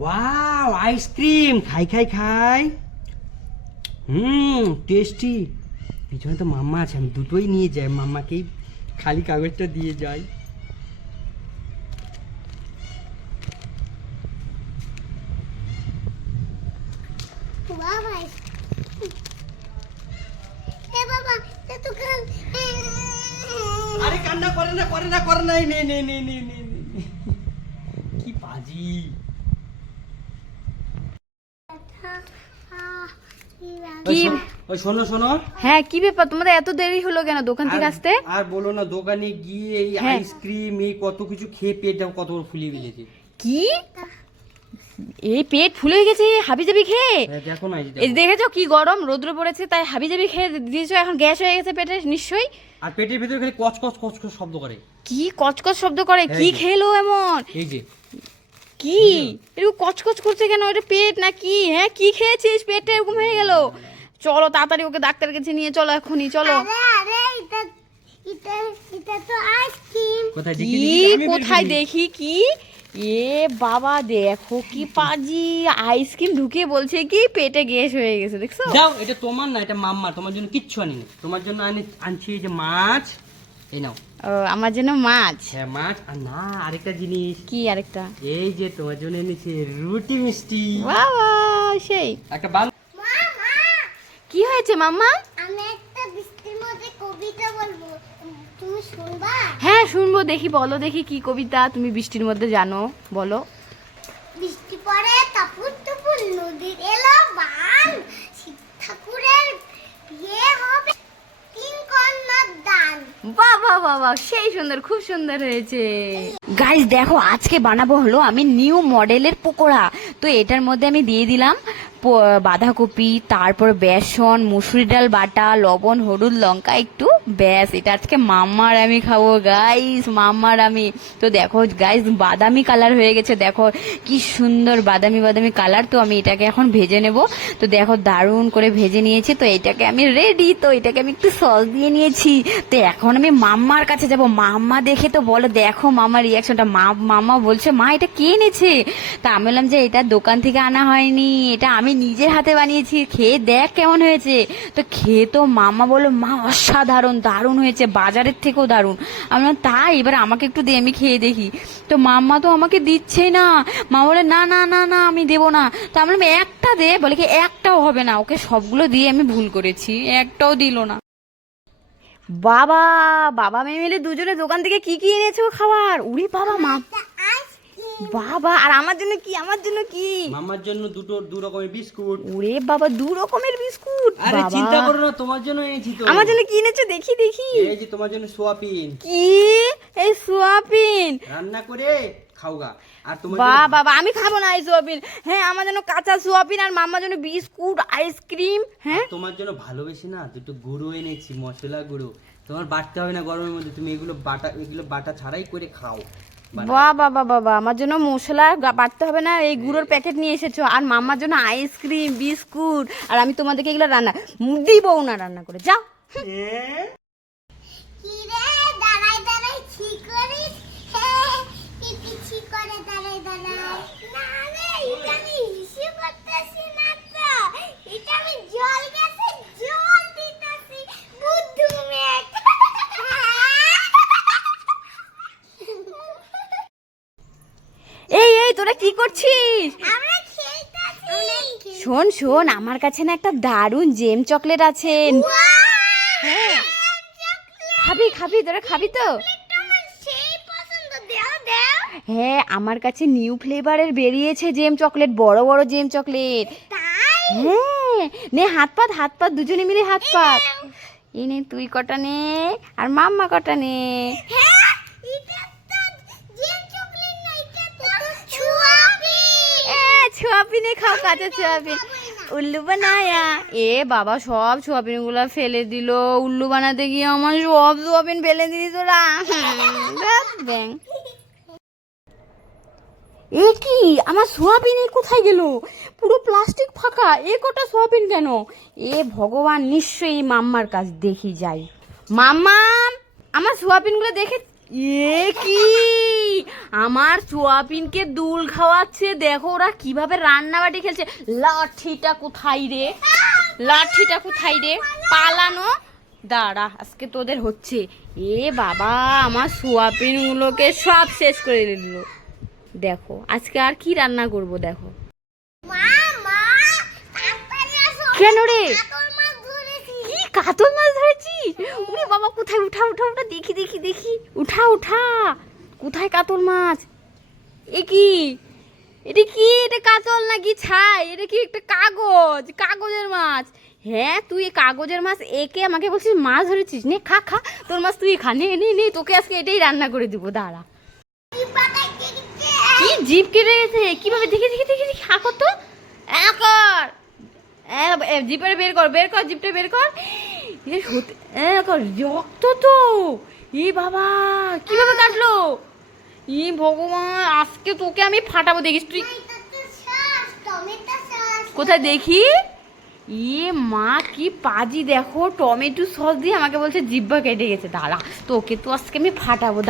Wow, ice cream! খাই খাই খাই। টেস্টি। পিছনে তো মাম্মা আছে, আমি দুটোই নিয়ে যাই, মাম্মাকেই খালি কাগজটা দিয়ে যাই। আরে কান্না করে না, করে না, করে না, নে নে নে নে নে নে। কি বাজি! কি? ওই শোনো শোনো, হ্যাঁ, কি ব্যাপার তোমাদের এত দেরি হলো কেন দোকান থেকে আসতে? আর বলো না, দোকানে গিয়ে এই হ্যাঁ। আইসক্রিম এই কত কিছু খেয়ে পেটটা কত বড় ফুলিয়ে ফেলেছে। কি এই পেট ফুলে গেছে হাবিজাবি খেয়ে? দেখো না, এই দেখেছো কি গরম রৌদ্র পড়েছে, তাই হাবিজাবি খেয়ে দিয়েছো, এখন গ্যাস হয়ে গেছে পেটে নিশ্চয়ই। আর পেটের ভিতরে খালি কচকচ কচকচ শব্দ করে। কি কচকচ শব্দ করে? কি খেলো এমন? এই যে কি এরকম কচকচ করছে কেন? এটা পেট না কি? হ্যাঁ, কি খেয়েছিস পেটে এরকম হয়ে গেল? চলো তাড়াতাড়ি ওকে ডাক্তারের কাছে নিয়ে চলো, এখনই চলো। কোথায় কি দেখি কোথায় দেখি? কি এ বাবা, দেখো কি পাজি! আইসক্রিম ঢুকিয়ে বলছে কি পেটে গ্যাস হয়ে গেছে, দেখছো? যাও, এটা তোমার না, এটা মাম্মা, তোমার জন্য কিচ্ছু আনিনি। তোমার জন্য আনছি এই যে মাছ, এই নাও। ও, আমার জন্য মাছ? হ্যাঁ মাছ, আর না আরেকটা জিনিস। কি আরেকটা? এই যে তোমার জন্য এনেছি রুটি মিষ্টি। বাবা, সেই একটা বান। কি হয়েছে মাম্মা? আমি একটা বৃষ্টির মধ্যে কবিতা বলবো, তুমি শুনবা? হ্যাঁ শুনবো, দেখি বলো দেখি কি কবিতা তুমি বৃষ্টির মধ্যে জানো, বলো। বৃষ্টি পড়ে টাপুর টুপুর, নদীর এলো বান, শিব ঠাকুরের বিয়ে হবে, তিন কন্যার দান। বাবা বাবা, সেই সুন্দর, খুব সুন্দর হয়েছে। গাইস দেখো, আজকে বানাবো হলো আমি নিউ মডেলের পকোড়া। তো এটার মধ্যে আমি দিয়ে দিলাম বাঁধাকপি, তারপর বেসন, মুসুরি ডাল বাটা, লবণ, হলুদ, লঙ্কা একটু, ব্যাস। এটা আজকে মাম্মার আমি খাবো গাইস, মাম্মার আমি। তো দেখো গাইস, বাদামি কালার হয়ে গেছে, দেখো কি সুন্দর বাদামি বাদামি কালার। তো আমি এটাকে এখন ভেজে নেব। তো দেখো দারুণ করে ভেজে নিয়েছি। তো এটাকে আমি রেডি। তো এটাকে আমি একটু সস দিয়ে নিয়েছি। তো এখন আমি মাম্মার কাছে যাব। মাম্মা দেখে তো বলো, দেখো মামার রিয়াকশনটা। মাম্মা বলছে মা এটা কে এনেছে? তা আমি বললাম যে এটা দোকান থেকে আনা হয়নি, এটা আমি নিজের হাতে বানিয়েছি, খেয়ে দেখ কেমন হয়েছে। তো খেয়ে তো মাম্মা বললো মা অসাধারণ, দারুণ হয়েছে, বাজারের থেকেও দারুণ। আমি বললাম তাই, এবার আমাকে একটু দে, আমি খেয়ে দেখি। তো মাম্মা তো আমাকে দিচ্ছে না। মা বলে না না না না, আমি দেবো না। তো আমি বললাম একটা দে, বলে কি একটাও হবে না, ওকে সবগুলো দিয়ে আমি ভুল করেছি, একটাও দিল না। বাবা, বাবা মেয়ে মিলে দুজনে দোকান থেকে কি কি এনেছো খাবার? উড়ি বাবা, মা বাবা, আর আমার জন্য কি? আমার জন্য কি? মাম্মার জন্য দু রকমের বিস্কুট। ওরে বাবা, 2 রকমের বিস্কুট! আরে বাবা, চিন্তা করো না, তোমার জন্য এনেছি তো। আমার জন্য কি এনেছো দেখি দেখি। এই যে তোমার জন্য সোয়াবিন। কি? এই সোয়াবিন রান্না করে খাওগা। আর তোমার বাবা, আমি খাবো না এই সোয়াবিন। হ্যাঁ, আমার জন্য কাঁচা সোয়াবিন, আর মাম্মার জন্য বিস্কুট, আইসক্রিম। হ্যাঁ, তোমার জন্য ভালোবেসে না দুটো গুঁড়ো এনেছি, মশলা গুঁড়ো। তোমার বাটতে হবে না গরমের মধ্যে, তুমি এগুলো বাটা ছাড়াই করে খাও। বাবা বাবা, আমার জন্য মশলা বাটতে হবে না, এই গুঁড়োর প্যাকেট নিয়ে এসেছো। আর মাম্মার জন্য আইসক্রিম, বিস্কুট, আর আমি তোমাদেরকে এগুলো রান্না দিবও না, রান্না করে যাও। কি রে, দাঁড়াই দাঁড়াই ছি করিস? হে, পিপি ছি করে দাঁড়াই দাঁড়াই। না রে, এটা আমি হিসু করতেছি না তো, এটা আমি জল গেছে জল দিতেছি, বুদ্ধু মেয়ে। এই এই, তোরা কি করছিস? আমরা খেলতেছি। শোন শোন, আমার কাছে না একটা দারুণ জেম চকলেট আছে। হ্যাঁ, খাবি খাবি, তোরা খাবি তো? আমার সেই পছন্দ, দাও দাও। হ্যাঁ, আমার কাছে নিউ ফ্লেভারের বেরিয়েছে জেম চকলেট, বড় বড় জেম চকলেট। তাই? হ্যাঁ, নে হাত পাত, দুজনে মিলে হাত পাত। এই নে, তুই কটা নে, আর মাম্মা কটা নে। হ্যাঁ, এটা তো জেম চকলেট না, এটা তো সোয়াবিন। সোয়াবিনে খাও, কাঁচা সোয়াবিন। উল্লু বানায়া। এ বাবা, সব সোয়াবিন গুলা ফেলে দিল। উল্লু বানাতে গিয়ে আমার সব সোয়াবিন ফেলে দিলি তোরা। ব্যাং। এ কি, আমার সোয়াবিন কোথায় গেল? পুরো প্লাস্টিক ফাঁকা, এ কটা সোয়াবিন কেন? এ ভগবান, নিশ্চয়ই মাম্মার কাছ, দেখি যাই। মাম্মা, আমার সোয়াবিন গুলো দেখে। এ কি, আমার সোয়াবিনকে দুল খাওয়াচ্ছে। দেখো ওরা কিভাবে রান্নাবাটি খেলছে। লাঠিটা কোথায় রে, লাঠিটা কোথায় রে, পালানো। দাঁড়া, আজকে তোদের হচ্ছে। এ বাবা, আমার সোয়াবিন গুলোকে সব শেষ করে দিল। দেখো আজকে আর কি রান্না করব। দেখো মা মা তাড়াতাড়ি আসো, কেন রে, কাতল মাছ ধরেছি। কি কাতল মাছ ধরেছি? ওরে বাবা, কোথায়? উঠা উঠা উঠা, দেখি দেখি দেখি, উঠা উঠা। কোথায় কাতল মাছ? এ কি, এটা কি? এটা কাতল নাকি ছাই? এটা কি একটা কাগজ, কাগজের মাছ? হ্যাঁ, তুই এই কাগজের মাছ একে আমাকে বলছিস মাছ ধরেছিস? নে খা খা, তোর মাছ তুই খা, নে নে নে, তোকে আজকে এটাই রান্না করে দিব। দাঁড়া। জিব্বাটা কেটে কি জিভ কেটে গেছে? কিভাবে? দেখি দেখি দেখি দেখি, হা কর তো, কর, জিপটা বের কর, বের কর, জিপটা বের কর। এ সত্যি, কর, রক্ত তো। এ বাবা, কিভাবে কাটলো? ই ভগবান, আজকে তোকে আমি ফাটাবো, দেখিস তুই। এটাতে সস, টমেটো সস। কোথায় দেখি? এ মা, কি পাজি! দেখো টমেটো সস দিয়ে আমাকে বলছে জিব্বা কেটে গেছে। দাঁড়া, তোকে তো আজকে আমি ফাটাবো।